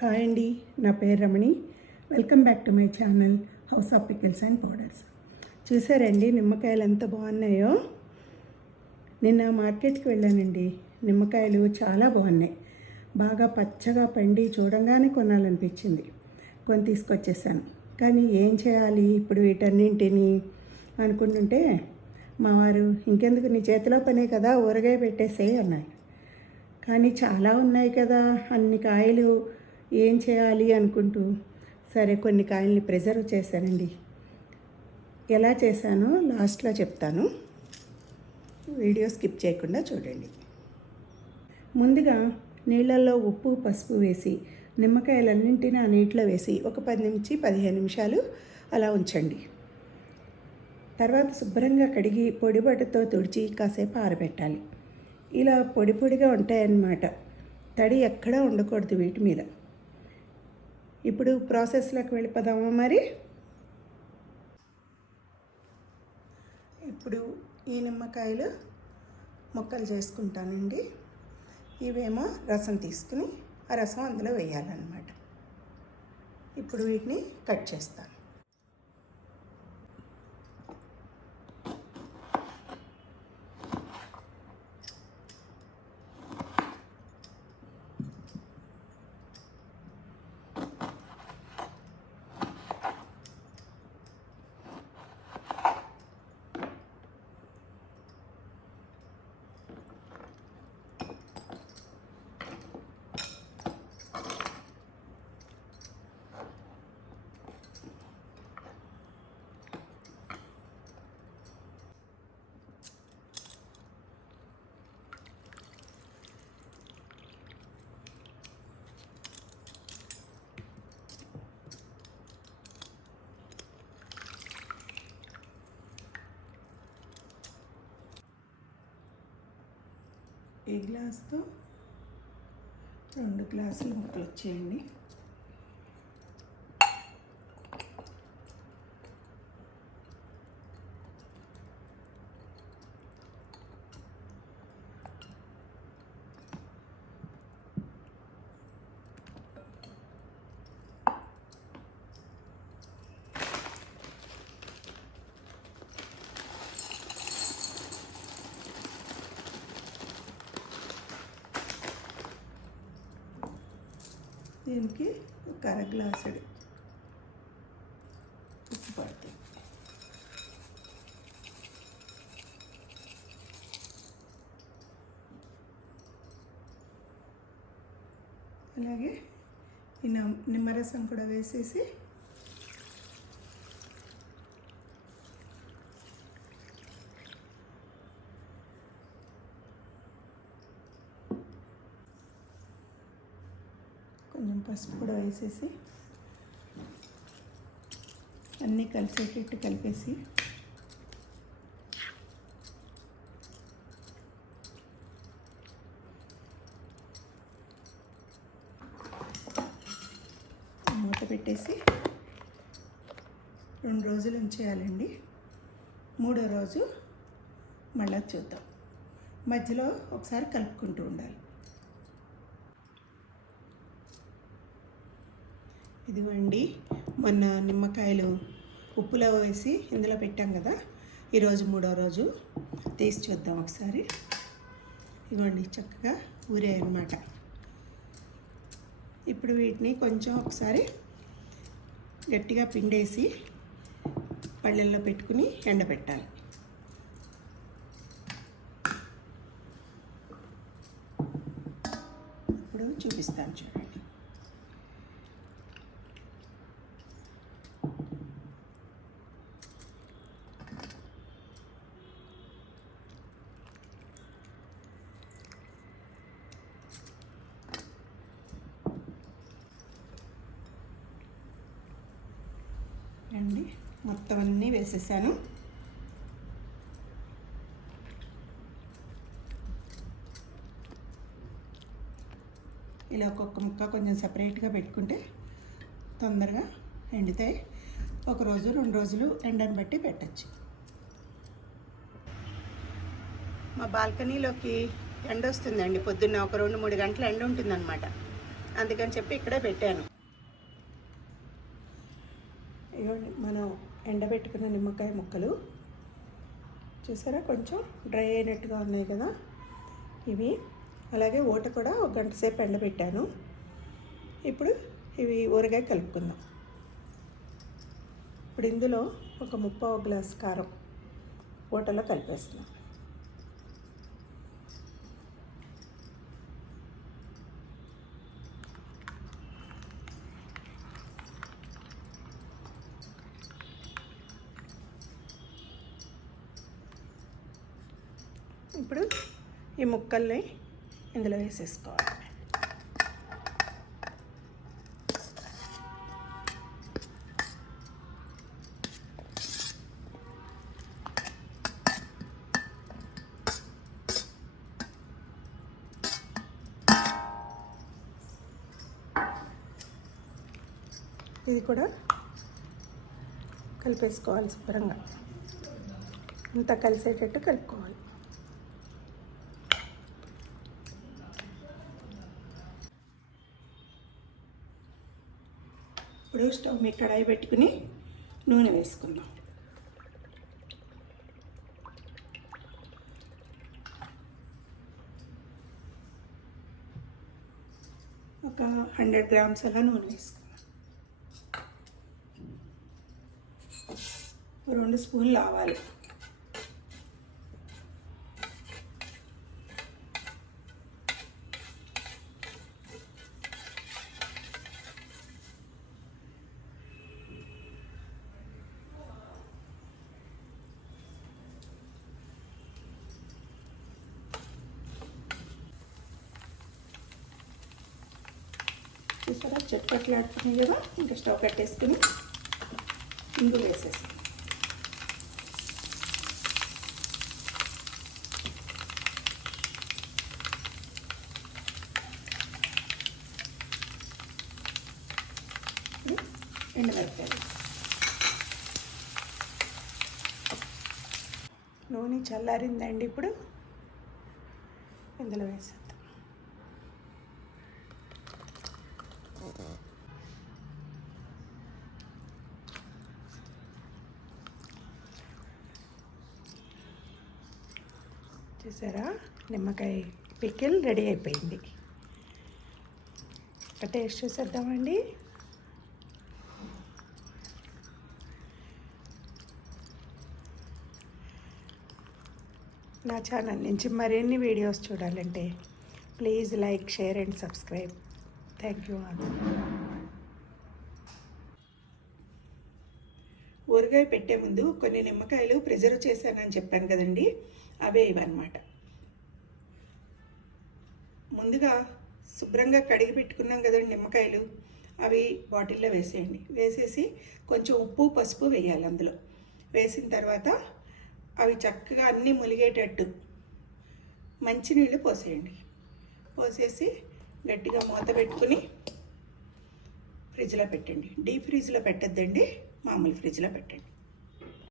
Hi అండి, నా పేరు Ramani. Welcome back to my channel house of pickles and powders. చూసారండి నిమ్మకాయలు ఎంత బాగున్నాయో. నిన్న మార్కెట్కి వెళ్ళానండి. నిమ్మకాయలు చాలా బాగున్నాయి. బాగా పచ్చగా పండి చూడంగానే కొనాలనిపించింది. కొని తీసుకొచ్చేసాను. కానీ ఏం చేయాలి ఇప్పుడు వీటన్నింటినీ అనుకుంటుంటే మా వారు, ఇంకెందుకు నీ చేతిలో పనే కదా, ఊరగాయ పెట్టేసేయి అన్నారు. కానీ చాలా ఉన్నాయి కదా, అన్ని కాయలు ఏం చేయాలి అనుకుంటూ సరే కొన్ని కాయల్ని ప్రిజర్వ్ చేశానండి. ఎలా చేశానో లాస్ట్లో చెప్తాను, వీడియో స్కిప్ చేయకుండా చూడండి. ముందుగా నీళ్ళల్లో ఉప్పు పసుపు వేసి నిమ్మకాయలన్నింటినీ ఆ నీటిలో వేసి ఒక 10 నుంచి 15 నిమిషాలు అలా ఉంచండి. తర్వాత శుభ్రంగా కడిగి పొడిబట్టతో తుడిచి కాసేపు ఆరబెట్టాలి. ఇలా పొడి పొడిగా ఉంటాయన్నమాట. తడి ఎక్కడా ఉండకూడదు వీటి మీద. ఇప్పుడు ప్రాసెస్లోకి వెళ్ళిపోదామా మరి. ఇప్పుడు ఈ నిమ్మకాయలు ముక్కలు చేసుకుంటానండి. ఇవేమో రసం తీసుకుని ఆ రసం అందులో వేయాలన్నమాట. ఇప్పుడు వీటిని కట్ చేస్తాను. ఈ గ్లాస్తో 2 గ్లాసులు ముక్కలు వచ్చేయండి. దీనికి ఒక 1/2 గ్లాసుడు ఉప్పు పడుతుంది. అలాగే ఈ నిమ్మరసం కూడా వేసేసి కొంచెం పసుపు కూడా వేసేసి అన్నీ కలిసేటట్టు కలిపేసి మూత పెట్టేసి 2 రోజులు ఉంచేయాలండి. 3వ రోజు మళ్ళీ చూద్దాం. మధ్యలో ఒకసారి కలుపుకుంటూ ఉండాలి. ఇదిగోండి, మొన్న నిమ్మకాయలు ఉప్పులో వేసి ఇందులో పెట్టాం కదా, ఈరోజు 3వ రోజు తీసి చూద్దాం ఒకసారి. ఇదిగోండి చక్కగా ఊరాయి అన్నమాట. ఇప్పుడు వీటిని కొంచెం ఒకసారి గట్టిగా పిండేసి పళ్ళెల్లో పెట్టుకుని ఎండబెట్టాలి. ఇప్పుడు చూపిస్తాను చూడండి. అండి మొత్తం అన్నీ వేసేసాను. ఇలా ఒక్కొక్క ముక్క కొంచెం సపరేట్గా పెట్టుకుంటే తొందరగా ఎండుతాయి. 1 రోజు 2 రోజులు ఎండను బట్టి పెట్టచ్చు. మా బాల్కనీలోకి ఎండ వస్తుందండి. పొద్దున్న ఒక 2-3 గంటల ఎండ ఉంటుందన్నమాట. అందుకని చెప్పి ఇక్కడే పెట్టాను. ఇవ్వండి మనం ఎండబెట్టుకున్న నిమ్మకాయ ముక్కలు చూసారా, కొంచెం డ్రై అయినట్టుగా ఉన్నాయి కదా ఇవి. అలాగే ఊట కూడా ఒక గంట సేపు ఎండబెట్టాను. ఇప్పుడు ఇవి ఊరగాయ కలుపుకుందాం. ఇప్పుడు ఇందులో ఒక 3/4 గ్లాస్ కారం ఊటలో కలిపేస్తున్నాం. ఇప్పుడు ఈ ముక్కల్ని ఇందులో వేసేసుకోవాలి. ఇది కూడా కలిపేసుకోవాలి శుభ్రంగా, అంతా కలిసేటట్టు కలుపుకోవాలి. ఇప్పుడు స్టవ్ మీద కడాయి పెట్టుకుని నూనె వేసుకుందాం. ఒక 100 గ్రామ్స్ అలా నూనె వేసుకుందాం. 2 స్పూన్లు ఆవాలు, చూసారా చట్పట్లాడుతున్నాయి కదా. ఇంకా స్టవ్ కట్టేసుకుని ఇంగువ వేసేస్తాం. ఎండుమిరపకాయలు, నూనె చల్లారిందండి. ఇప్పుడు ఇందులో వేసేద్దాం. చూసారా, నిమ్మకాయ పికిల్ రెడీ అయిపోయింది. ఒక టేస్ట్ చూసేద్దామండి. నా ఛానల్ నుంచి మరిన్ని వీడియోస్ చూడాలంటే please like, share and subscribe. Thank you all. ఊరగాయ పెట్టే ముందు కొన్ని నిమ్మకాయలు ప్రిజర్వ్ చేశానని చెప్పాను కదండి, అవే ఇవన్నమాట. ముందుగా శుభ్రంగా కడిగి పెట్టుకున్నాం కదండి నిమ్మకాయలు, అవి బాటిల్లో వేసేయండి. వేసేసి కొంచెం ఉప్పు, పసుపు వేయాలి అందులో. వేసిన తర్వాత అవి చక్కగా అన్నీ ములిగేటట్టు మంచినీళ్ళు పోసేయండి. పోసేసి గట్టిగా మూత పెట్టుకుని ఫ్రిడ్జ్లో పెట్టండి. డీప్ ఫ్రిడ్జ్లో పెట్టద్దండి, మామూలు ఫ్రిడ్జ్లో పెట్టండి.